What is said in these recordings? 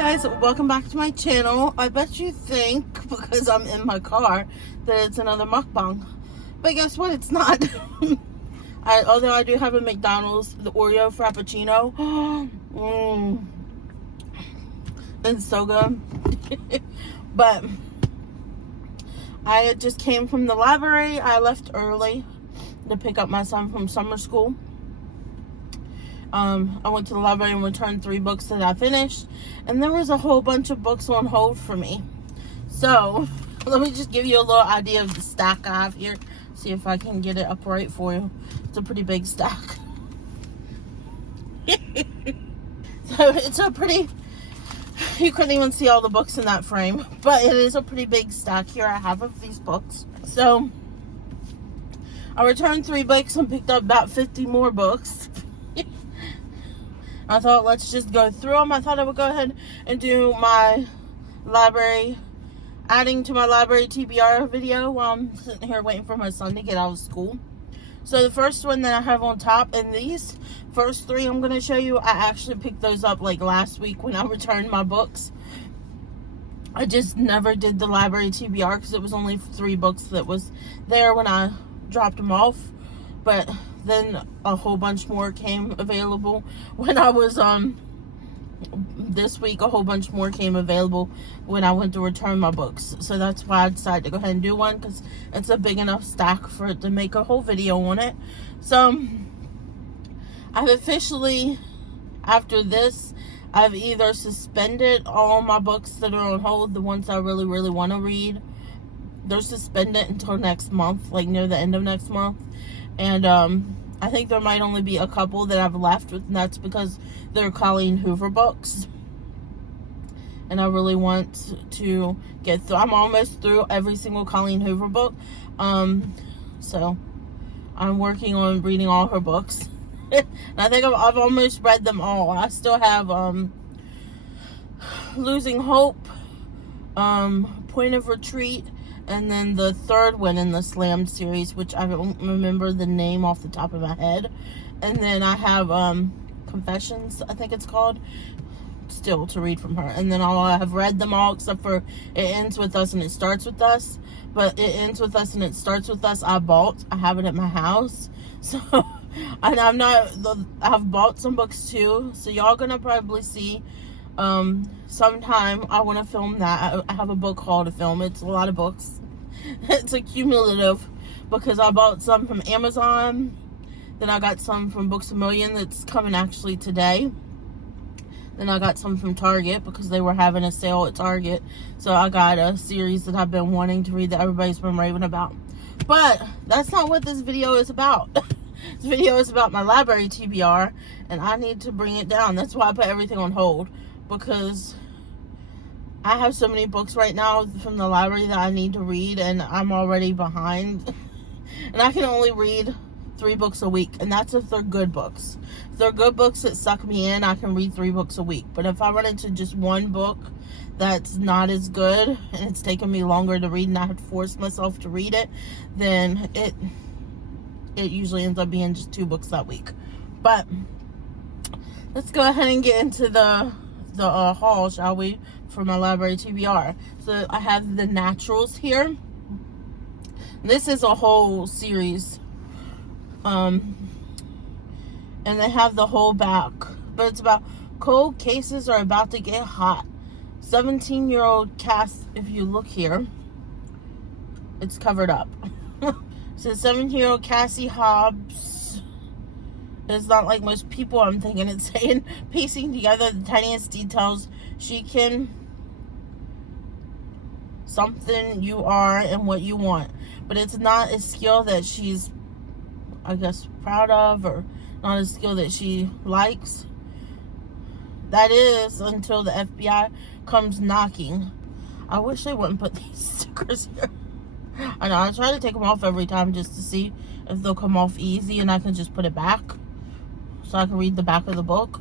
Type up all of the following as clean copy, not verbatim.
Guys, welcome back to my channel. I bet you think, because I'm in my car, that it's another mukbang. But guess what? It's not. Although I do have a McDonald's, the Oreo Frappuccino. It's so good. But I just came from the library. I left early to pick up my son from summer school. I went to the library and returned 3 books that I finished, and there was a whole bunch of books on hold for me. So let me just give you a little idea of the stack I have here. See if I can get it upright for you. It's a pretty big stack. So it's a pretty, you couldn't even see all the books in that frame, but it is a pretty big stack. Here I have of these books. So I returned 3 books and picked up about 50 more books. I thought, let's just go through them. I thought I would go ahead and do my library, adding to my library TBR video while I'm sitting here waiting for my son to get out of school. So the first one that I have on top, and these first 3 I'm going to show you, I actually picked those up like last week when I returned my books. I just never did the library TBR because it was only 3 books that was there when I dropped them off. But then a whole bunch more came available when I was this week. A whole bunch more came available when I went to return my books, so that's why I decided to go ahead and do one, because it's a big enough stack for it to make a whole video on it. So I've officially, after this, I've either suspended all my books that are on hold, the ones I really want to read. They're suspended until next month, like near the end of next month. And I think there might only be a couple that I've left with, and that's because they're Colleen Hoover books. And I really want to get through. I'm almost through every single Colleen Hoover book. So I'm working on reading all her books. And I think I've almost read them all. I still have Losing Hope, Point of Retreat, and then the 3rd one in the Slam series, which I don't remember the name off the top of my head. And then I have Confessions, I think it's called, still to read from her. And then I have read them all except for It Ends With Us and It Starts With Us. But It Ends With Us and It Starts With Us I have it at my house. So, and I've bought some books too. So y'all gonna probably see sometime I want to film that. I have a book haul to film. It's a lot of books. It's a cumulative, because I bought some from Amazon, then I got some from Books A Million that's coming actually today, then I got some from Target because they were having a sale at Target. So I got a series that I've been wanting to read that everybody's been raving about. But that's not what this video is about. This video is about my library TBR, and I need to bring it down. That's why I put everything on hold, because I have so many books right now from the library that I need to read, and I'm already behind. And I can only read 3 books a week, and that's if they're good books. If they're good books that suck me in, I can read 3 books a week. But if I run into just one book that's not as good, and it's taking me longer to read, and I have to force myself to read it, then it usually ends up being just 2 books that week. But let's go ahead and get into the haul, shall we, for my library TBR. So I have The Naturals here. This is a whole series, and they have the whole back, but it's about cold cases are about to get hot. 17-year-old Cass, if you look here, it's covered up. So 17-year-old Cassie Hobbs, it's not like most people I'm thinking it's saying, piecing together the tiniest details she can, something you are and what you want. But it's not a skill that she's, I guess, proud of, or not a skill that she likes. That is until the FBI comes knocking. I wish they wouldn't put these stickers here. I know, I try to take them off every time just to see if they'll come off easy, and I can just put it back so I can read the back of the book.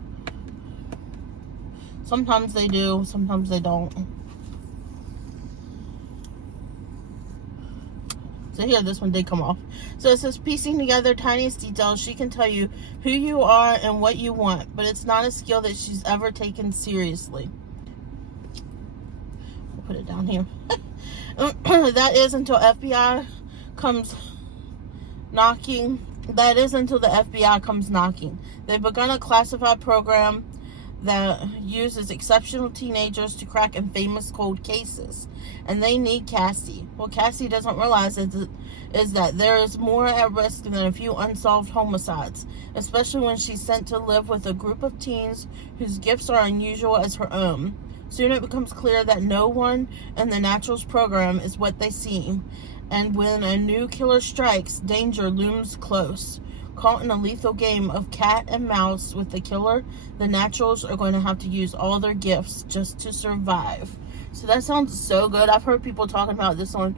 Sometimes they do, sometimes they don't. So here, this one did come off. So it says, piecing together tiniest details, she can tell you who you are and what you want, but it's not a skill that she's ever taken seriously. put it down here. That is until FBI comes knocking. That is until the FBI comes knocking. They've begun a classified program that uses exceptional teenagers to crack infamous cold cases. And they need Cassie. What Cassie doesn't realize is that there is more at risk than a few unsolved homicides, especially when she's sent to live with a group of teens whose gifts are unusual as her own. Soon it becomes clear that no one in the Naturals program is what they seem, and when a new killer strikes, danger looms close. Caught in a lethal game of cat and mouse with the killer, the Naturals are going to have to use all their gifts just to survive. So that sounds so good. I've heard people talking about this on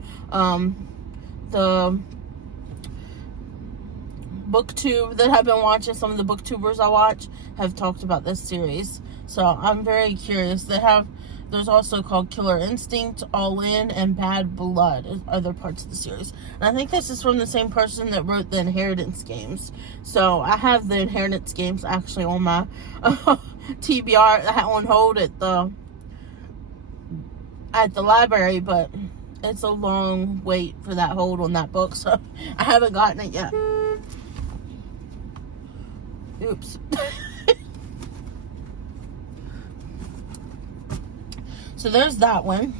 the booktube that I've been watching. Some of the booktubers I watch have talked about this series. So I'm very curious. There's also called Killer Instinct, All In, and Bad Blood as other parts of the series. And I think this is from the same person that wrote the Inheritance games. So I have the Inheritance games actually on my TBR on hold at the library, but it's a long wait for that hold on that book, so I haven't gotten it yet. Oops. So there's that one.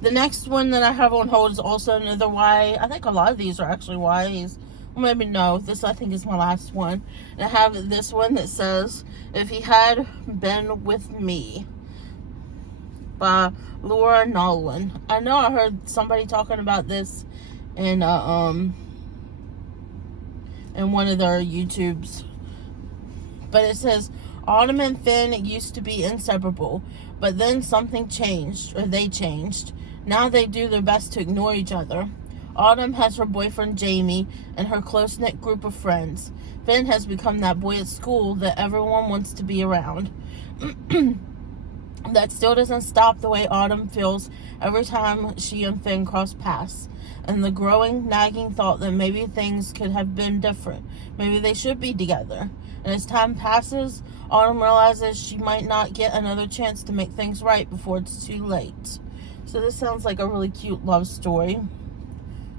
The next one that I have on hold is also another YA. I think a lot of these are actually YAs. Well, maybe no. This, I think, is my last one. And I have this one that says, If He Had Been With Me, by Laura Nolan. I know I heard somebody talking about this in one of their YouTubes. But it says, Autumn and Finn used to be inseparable, but then something changed, or they changed. Now they do their best to ignore each other. Autumn has her boyfriend Jamie and her close-knit group of friends. Finn has become that boy at school that everyone wants to be around. That still doesn't stop the way Autumn feels every time she and Finn cross paths, and the growing, nagging thought that maybe things could have been different. Maybe they should be together. And as time passes, Autumn realizes she might not get another chance to make things right before it's too late. So this sounds like a really cute love story.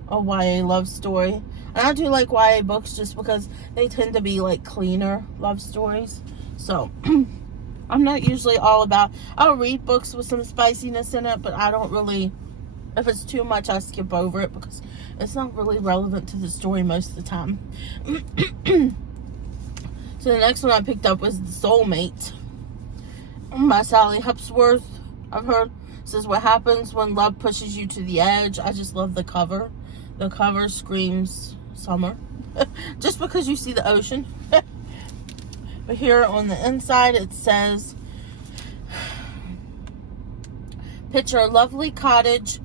A YA love story. And I do like YA books just because they tend to be like cleaner love stories. So I'm not usually all about, I'll read books with some spiciness in it, but I don't really, if it's too much, I skip over it because it's not really relevant to the story most of the time. So the next one I picked up was The Soulmate by Sally Hepsworth. I've heard this is what happens when love pushes you to the edge. I just love the cover. The cover screams summer. Just because you see the ocean. But here on the inside it says, picture a lovely cottage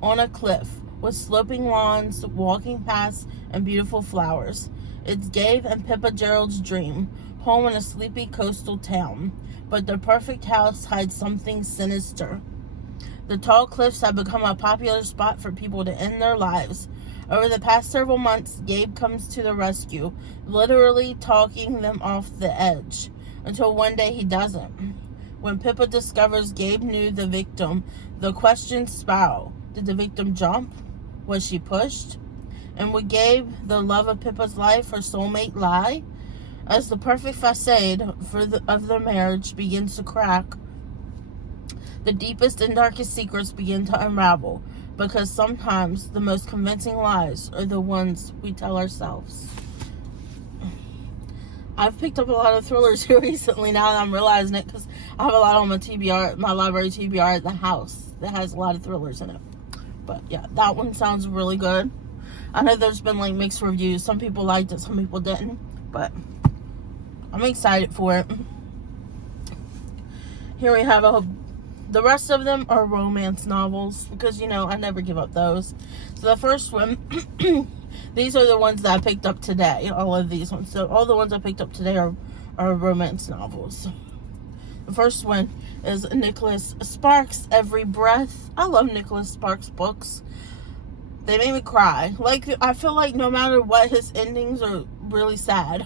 on a cliff with sloping lawns, walking paths, and beautiful flowers. It's Gabe and Pippa Gerald's dream, home in a sleepy coastal town. But their perfect house hides something sinister. The tall cliffs have become a popular spot for people to end their lives. Over the past several months, Gabe comes to the rescue, literally talking them off the edge, until one day he doesn't. When Pippa discovers Gabe knew the victim, the questions spiral. Did the victim jump? Was she pushed? And would Gabe, the love of Pippa's life, her soulmate, lie? As the perfect facade of their marriage begins to crack, the deepest and darkest secrets begin to unravel, because sometimes the most convincing lies are the ones we tell ourselves. I've picked up a lot of thrillers here recently now that I'm realizing it, because I have a lot on my TBR, my library TBR at the house that has a lot of thrillers in it. But yeah, that one sounds really good. I know there's been like mixed reviews. Some people liked it, some people didn't. But I'm excited for it. Here we have the rest of them are romance novels because, you know, I never give up those. So the first one, these are the ones that I picked up today. All of these ones. So all the ones I picked up today are romance novels. The first one is Nicholas Sparks' Every Breath. I love Nicholas Sparks books. They made me cry. Like, I feel like no matter what, his endings are really sad.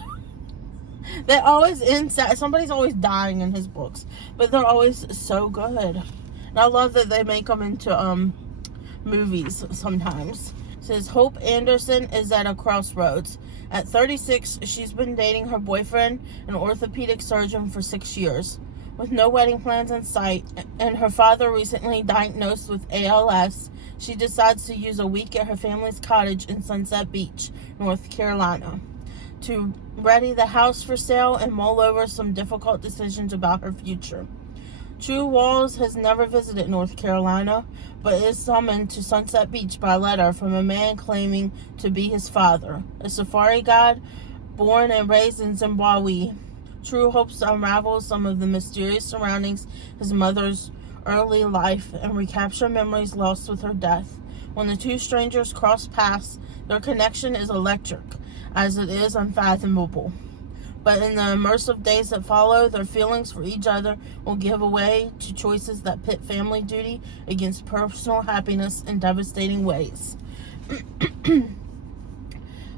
They always end sad. Somebody's always dying in his books, but they're always so good. And I love that they make them into movies sometimes. It says Hope Anderson is at a crossroads. At 36, she's been dating her boyfriend, an orthopedic surgeon, for 6 years. With no wedding plans in sight, and her father recently diagnosed with ALS, she decides to use a week at her family's cottage in Sunset Beach, North Carolina, to ready the house for sale and mull over some difficult decisions about her future. True Walls has never visited North Carolina, but is summoned to Sunset Beach by letter from a man claiming to be his father, a safari guide born and raised in Zimbabwe. True hopes to unravel some of the mysterious surroundings his mother's early life and recapture memories lost with her death. When the two strangers cross paths, their connection is electric, as it is unfathomable. But in the immersive days that follow, their feelings for each other will give way to choices that pit family duty against personal happiness in devastating ways.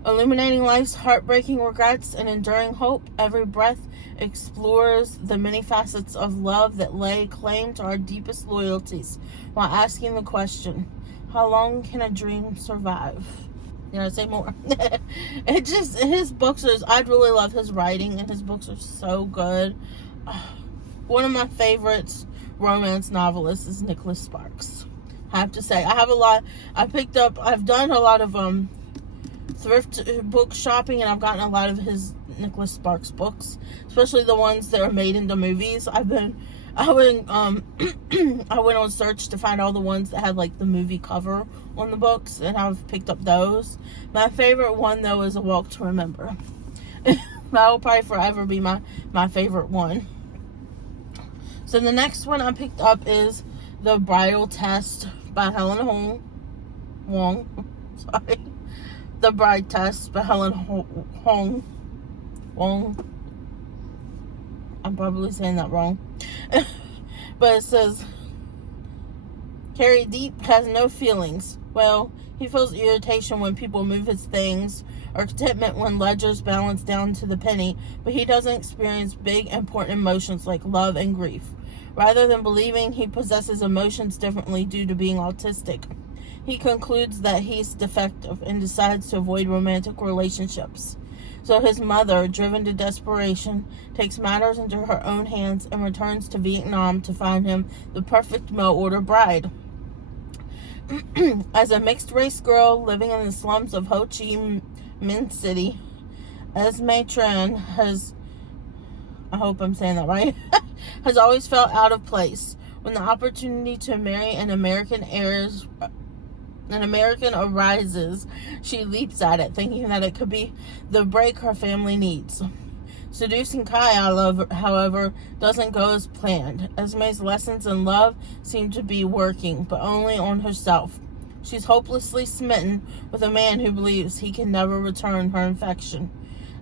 Illuminating life's heartbreaking regrets and enduring hope, every breath explores the many facets of love that lay claim to our deepest loyalties, while asking the question, how long can a dream survive? Did I say more? His books I'd really love his writing, and his books are so good. One of my favorites romance novelists is Nicholas Sparks. I have to say, I've done a lot of thrift book shopping, and I've gotten a lot of his Nicholas Sparks books, especially the ones that are made into movies. I went on search to find all the ones that had like the movie cover on the books, and I've picked up those. My favorite one though is A Walk to Remember. That will probably forever be my favorite one. So the next one I picked up is The Bridal Test by Helen Wong. Sorry. The Bride Test by Helen Wong. I'm probably saying that wrong. But it says, Carrie Deep has no feelings. Well, he feels irritation when people move his things, or contentment when ledgers balance down to the penny, but he doesn't experience big, important emotions like love and grief. Rather than believing he possesses emotions differently due to being autistic, he concludes that he's defective and decides to avoid romantic relationships. So his mother, driven to desperation, takes matters into her own hands and returns to Vietnam to find him the perfect mail-order bride. As a mixed-race girl living in the slums of Ho Chi Minh City, Esme Tran has, I hope I'm saying that right, has always felt out of place. When the opportunity to marry an American arises, she leaps at it, thinking that it could be the break her family needs. Seducing Kai, however, doesn't go as planned. Esme's lessons in love seem to be working, but only on herself. She's hopelessly smitten with a man who believes he can never return her affection.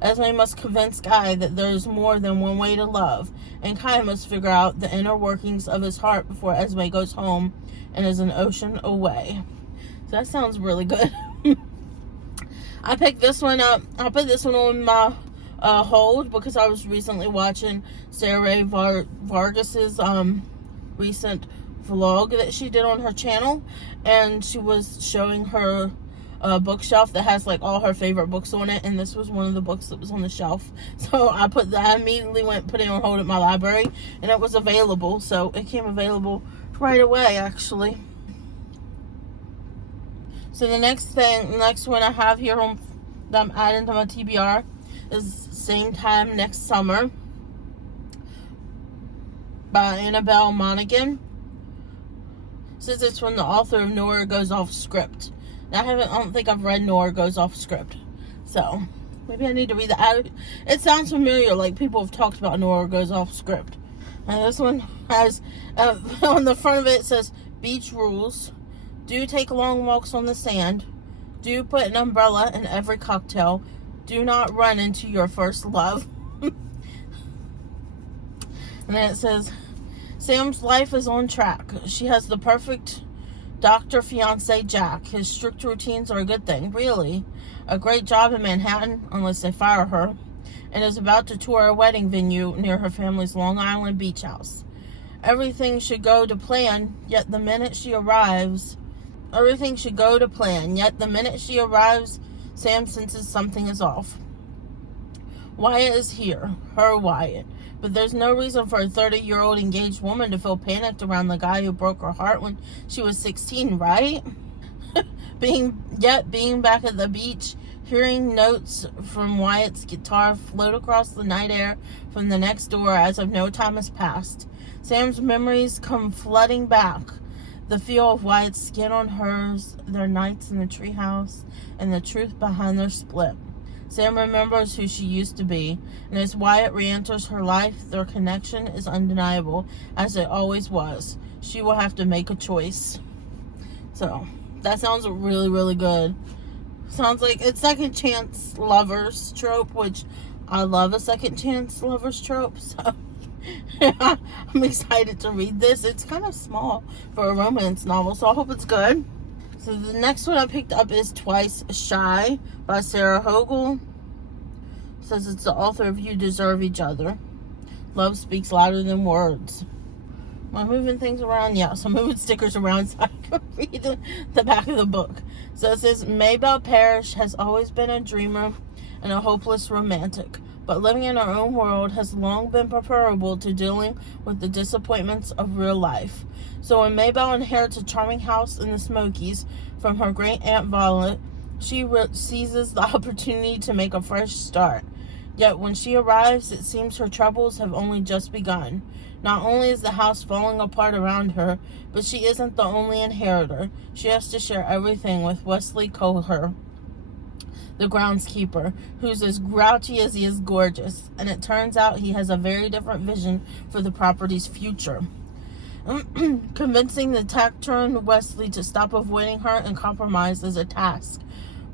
Esme must convince Kai that there is more than one way to love, and Kai must figure out the inner workings of his heart before Esme goes home and is an ocean away. So that sounds really good. I picked this one up. I put this one on my hold because I was recently watching Sarah Vargas's recent vlog that she did on her channel, and she was showing her bookshelf that has like all her favorite books on it, and this was one of the books that was on the shelf. So I immediately put it on hold at my library, and it was available. So it came available right away, actually. So the next one I have here that I'm adding to my TBR is Same Time Next Summer by Annabelle Monaghan. Says it's from the author of Nora Goes Off Script. I don't think I've read Nora Goes Off Script, so maybe I need to read that. It sounds familiar, like people have talked about Nora Goes Off Script. And this one has on the front of it says beach rules. Do take long walks on the sand. Do put an umbrella in every cocktail. Do not run into your first love. And then it says, Sam's life is on track. She has the perfect doctor fiance Jack. His strict routines are a good thing. Really. A great job in Manhattan, unless they fire her. and is about to tour a wedding venue near her family's Long Island beach house. Everything should go to plan, yet the minute she arrives, Sam senses something is off. Wyatt is here, her Wyatt, but there's no reason for a 30-year-old engaged woman to feel panicked around the guy who broke her heart when she was 16, right? Being back at the beach, hearing notes from Wyatt's guitar float across the night air from the next door as if no time has passed. Sam's memories come flooding back. The feel of Wyatt's skin on hers, their nights in the treehouse, and the truth behind their split. Sam remembers who she used to be, and as Wyatt re-enters her life, their connection is undeniable, as it always was. She will have to make a choice. So, that sounds really, really good. Sounds like it's second chance lovers trope, which I love a second chance lovers trope, so I'm excited to read this. It's kind of small for a romance novel, so I hope it's good. So the next one I picked up is Twice Shy by Sarah Hogel. It says it's the author of You Deserve Each Other. Love speaks louder than words. Am I moving things around? Yes, I'm moving stickers around so I can read the back of the book. So it says, Maybelle Parrish has always been a dreamer and a hopeless romantic, but living in her own world has long been preferable to dealing with the disappointments of real life. So when Maybelle inherits a charming house in the Smokies from her great aunt Violet, she seizes the opportunity to make a fresh start. Yet when she arrives, it seems her troubles have only just begun. Not only is the house falling apart around her, but she isn't the only inheritor. She has to share everything with Wesley Coher, the groundskeeper, who's as grouchy as he is gorgeous, and it turns out he has a very different vision for the property's future. Convincing the taciturn Wesley to stop avoiding her and compromise is a task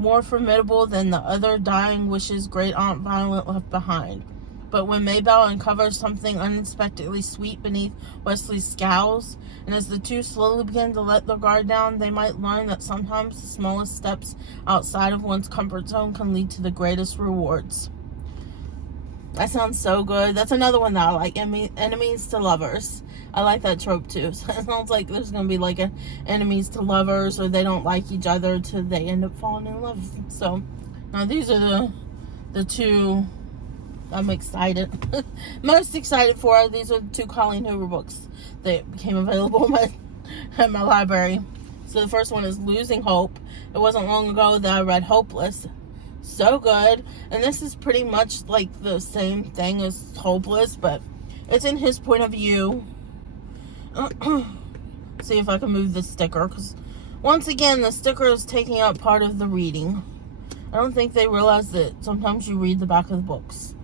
more formidable than the other dying wishes Great Aunt Violet left behind. But when Maybelle uncovers something unexpectedly sweet beneath Wesley's scowls, and as the two slowly begin to let their guard down, they might learn that sometimes the smallest steps outside of one's comfort zone can lead to the greatest rewards. That sounds so good. That's another one that I like. Enemies to lovers. I like that trope too. So it sounds like there's going to be like an enemies to lovers, or they don't like each other till they end up falling in love. So now these are the two I'm excited. Most excited for. These are the two Colleen Hoover books that became available in my library. So the first one is Losing Hope. It wasn't long ago that I read Hopeless. So good. And this is pretty much like the same thing as Hopeless, but it's in his point of view. See if I can move the sticker, because once again the sticker is taking up part of the reading. I don't think they realize that sometimes you read the back of the books.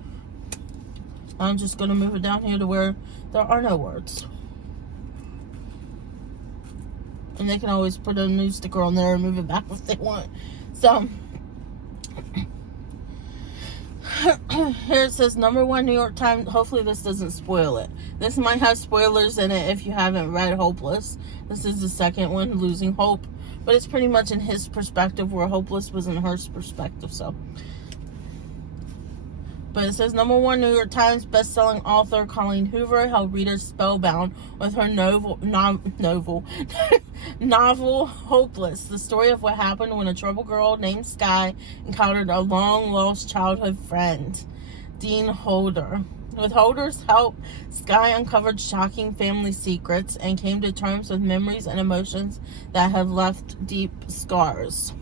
I'm just going to move it down here to where there are no words. And they can always put a new sticker on there and move it back if they want. So, here it says #1 New York Times. Hopefully this doesn't spoil it. This might have spoilers in it if you haven't read Hopeless. This is the second one, Losing Hope. But it's pretty much in his perspective, where Hopeless was in her perspective. So, but it says #1 New York Times bestselling author Colleen Hoover held readers spellbound with her novel Hopeless, the story of what happened when a troubled girl named Sky encountered a long-lost childhood friend, Dean Holder. With Holder's help, Sky uncovered shocking family secrets and came to terms with memories and emotions that have left deep scars.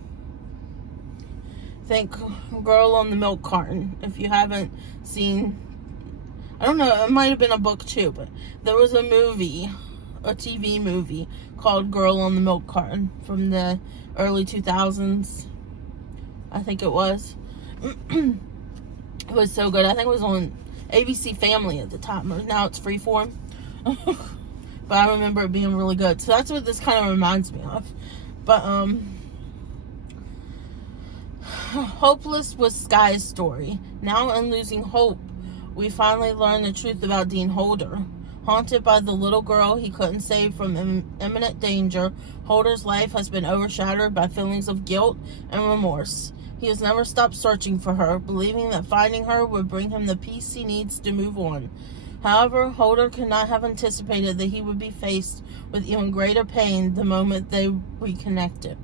Think Girl on the Milk Carton. If you haven't seen, I don't know, it might have been a book too, but there was a movie, a TV movie called Girl on the Milk Carton from the early 2000s. I think it was. It was so good. I think it was on ABC Family at the time. Now it's Freeform. But I remember it being really good. So that's what this kind of reminds me of. But, Hopeless was Sky's story. Now in Losing Hope, we finally learn the truth about Dean Holder. Haunted by the little girl he couldn't save from imminent danger, Holder's life has been overshadowed by feelings of guilt and remorse. He has never stopped searching for her, believing that finding her would bring him the peace he needs to move on. However, Holder could not have anticipated that he would be faced with even greater pain the moment they reconnected.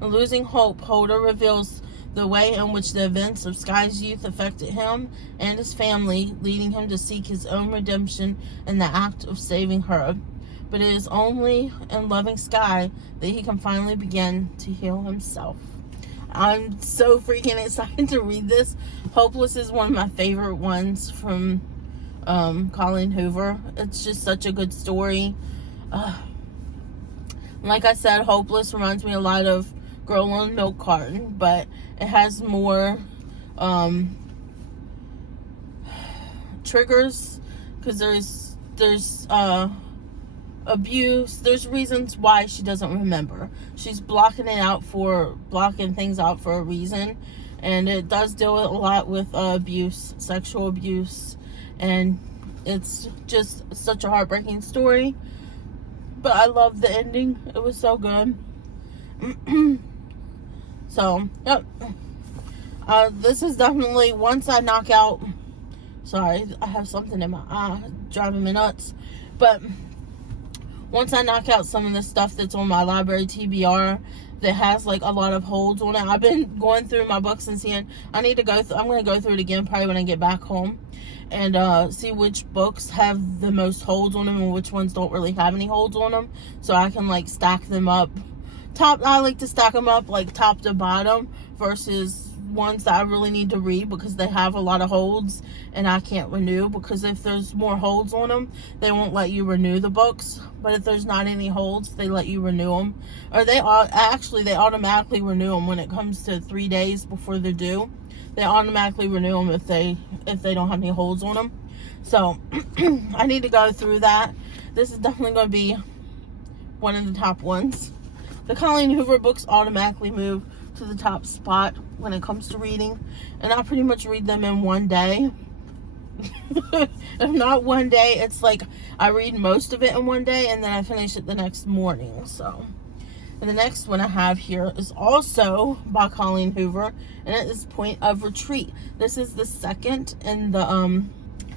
In losing hope, Holder reveals the way in which the events of Sky's youth affected him and his family, leading him to seek his own redemption in the act of saving her. But it is only in loving Sky that he can finally begin to heal himself. I'm so freaking excited to read this. Hopeless is one of my favorite ones from Colleen Hoover. It's just such a good story. Like I said, Hopeless reminds me a lot of Girl on a Milk Carton, but it has more triggers, because there's abuse. There's reasons why she doesn't remember. She's blocking things out for a reason, and it does deal a lot with abuse, sexual abuse, and it's just such a heartbreaking story. But I love the ending. It was so good. So, yep. This is definitely, once I knock out, sorry, I have something in my eye driving me nuts, but once I knock out some of the stuff that's on my library TBR that has like a lot of holds on it, I've been going through my books and seeing, I'm going to go through it again probably when I get back home, and see which books have the most holds on them and which ones don't really have any holds on them, so I can like stack them up. I like to stack them up like top to bottom versus ones that I really need to read because they have a lot of holds and I can't renew, because if there's more holds on them, they won't let you renew the books. But if there's not any holds, they let you renew them, or they automatically renew them when it comes to 3 days before they're due. They automatically renew them if they don't have any holds on them. So I need to go through that. This is definitely going to be one of the top ones. The Colleen Hoover books automatically move to the top spot when it comes to reading, and I pretty much read them in one day. If not one day, it's like I read most of it in one day and then I finish it the next morning. So, and the next one I have here is also by Colleen Hoover, and it is Point of Retreat. This is the second in the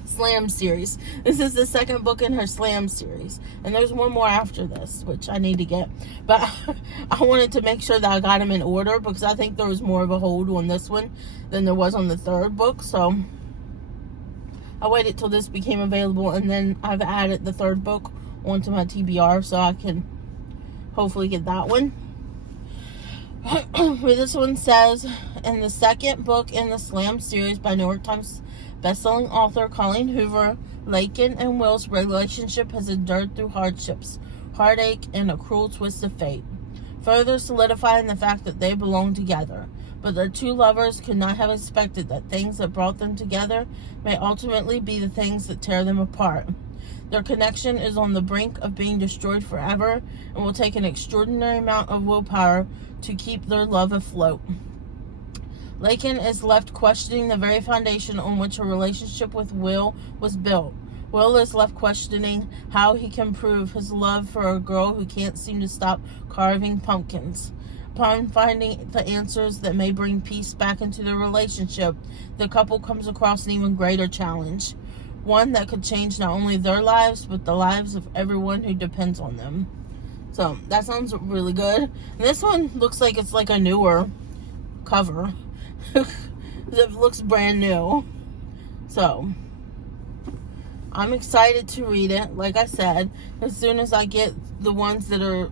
Slam series. This is the second book in her Slam series, and there's one more after this which I need to get, but I wanted to make sure that I got them in order because I think there was more of a hold on this one than there was on the third book. So I waited till this became available, and then I've added the third book onto my TBR so I can hopefully get that one. Where this one says, in the second book in the Slam series by New York Times bestselling author Colleen Hoover, Lakin and Will's relationship has endured through hardships, heartache, and a cruel twist of fate, further solidifying the fact that they belong together. But the two lovers could not have expected that things that brought them together may ultimately be the things that tear them apart. Their connection is on the brink of being destroyed forever, and will take an extraordinary amount of willpower to keep their love afloat. Lakin is left questioning the very foundation on which her relationship with Will was built. Will is left questioning how he can prove his love for a girl who can't seem to stop carving pumpkins. Upon finding the answers that may bring peace back into their relationship, the couple comes across an even greater challenge. One that could change not only their lives, but the lives of everyone who depends on them. So, that sounds really good. And this one looks like it's like a newer cover. It looks brand new. So, I'm excited to read it. Like I said, as soon as I get the ones that are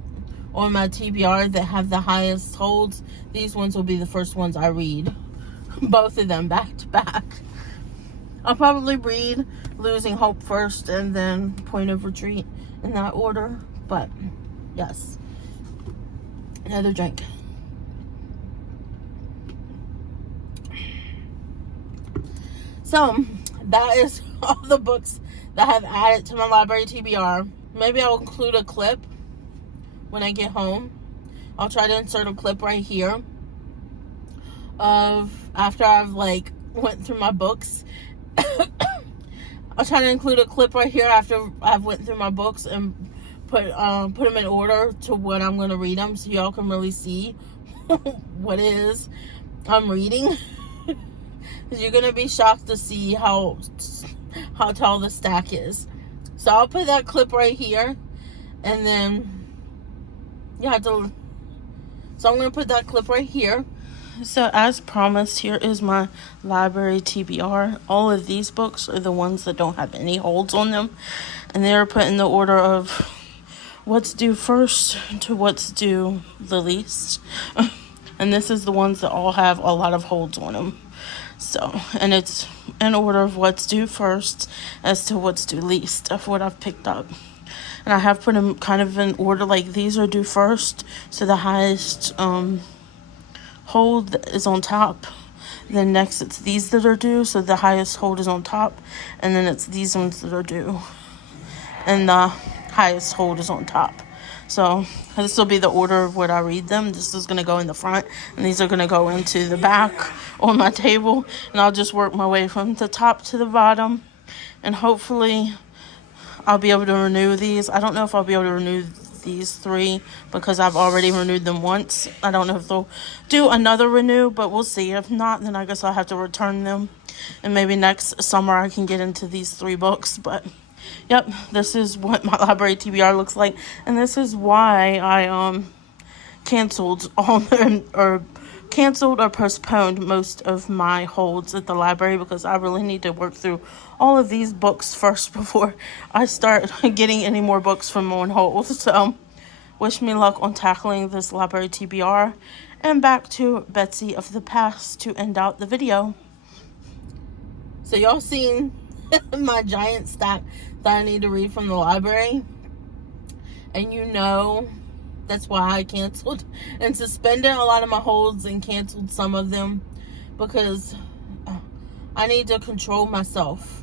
on my TBR that have the highest holds, these ones will be the first ones I read. Both of them back to back. I'll probably read Losing Hope first and then Point of Retreat in that order. But, yes. Another drink. So, that is all the books that I have added to my library TBR. Maybe I'll include a clip when I get home. I'll try to insert a clip right here of after I've like went through my books. I'll try to include a clip right here after I've went through my books and put them in order to when I'm going to read them, so y'all can really see what it is. I'm reading. You're gonna be shocked to see how tall the stack is. So I'll put that clip right here, and then you have to. So I'm gonna put that clip right here. So as promised, here is my library TBR. All of these books are the ones that don't have any holds on them, and they are put in the order of what's due first to what's due the least. And this is the ones that all have a lot of holds on them. So, and it's in order of what's due first as to what's due least of what I've picked up. And I have put them kind of in order, like these are due first, so the highest hold is on top. Then next it's these that are due, so the highest hold is on top, and then it's these ones that are due, and the highest hold is on top. So this will be the order of what I read them. This is going to go in the front, and these are going to go into the back on my table, and I'll just work my way from the top to the bottom, and hopefully I'll be able to renew these. I don't know if I'll be able to renew these 3 because I've already renewed them once. I don't know if they'll do another renew, but we'll see. If not, then I guess I'll have to return them, and maybe next summer I can get into these 3 books. But yep, this is what my library TBR looks like, and this is why I canceled or postponed most of my holds at the library, because I really need to work through all of these books first before I start getting any more books from on hold. So wish me luck on tackling this library TBR, and back to Betsy of the past to end out the video. So y'all seen my giant stack that I need to read from the library, and you know that's why I canceled and suspended a lot of my holds and canceled some of them, because I need to control myself.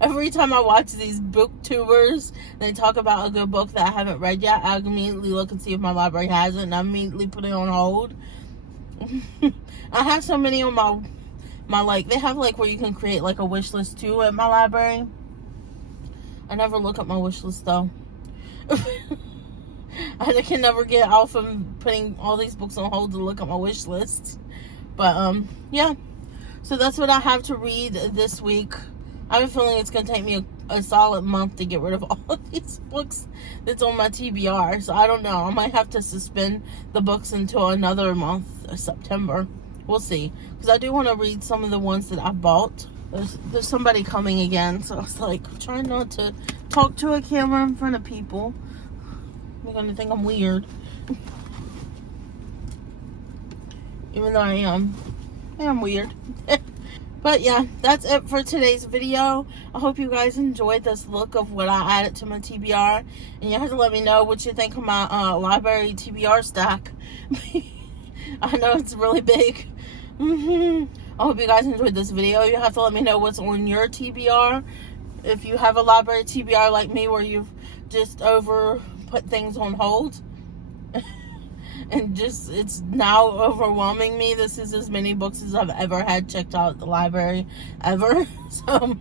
Every time I watch these booktubers, they talk about a good book that I haven't read yet, I immediately look and see if my library has it, and I immediately put it on hold. I have so many on my like, they have like where you can create like a wish list too at my library. I never look at my wish list though. I can never get off of putting all these books on hold to look at my wish list. But yeah, so that's what I have to read this week. I have a feeling it's going to take me a solid month to get rid of all of these books that's on my TBR. So I don't know. I might have to suspend the books until another month, September. We'll see. Because I do want to read some of the ones that I bought. There's somebody coming again. So I was like, trying not to talk to a camera in front of people. They're going to think I'm weird. Even though I am weird. But yeah, that's it for today's video. I hope you guys enjoyed this look of what I added to my TBR. And you have to let me know what you think of my library TBR stack. I know it's really big. I hope you guys enjoyed this video. You have to let me know what's on your TBR. If you have a library TBR like me where you've just put things on hold. And just, it's now overwhelming me. This is as many books as I've ever had checked out at the library, ever. So,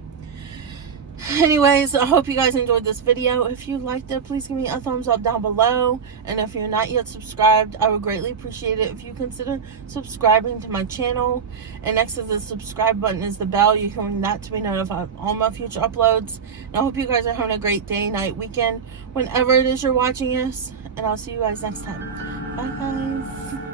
anyways, I hope you guys enjoyed this video. If you liked it, please give me a thumbs up down below. And if you're not yet subscribed, I would greatly appreciate it if you consider subscribing to my channel. And next to the subscribe button is the bell. You can ring that to be notified of all my future uploads. And I hope you guys are having a great day, night, weekend, whenever it is you're watching this. And I'll see you guys next time. Bye, guys.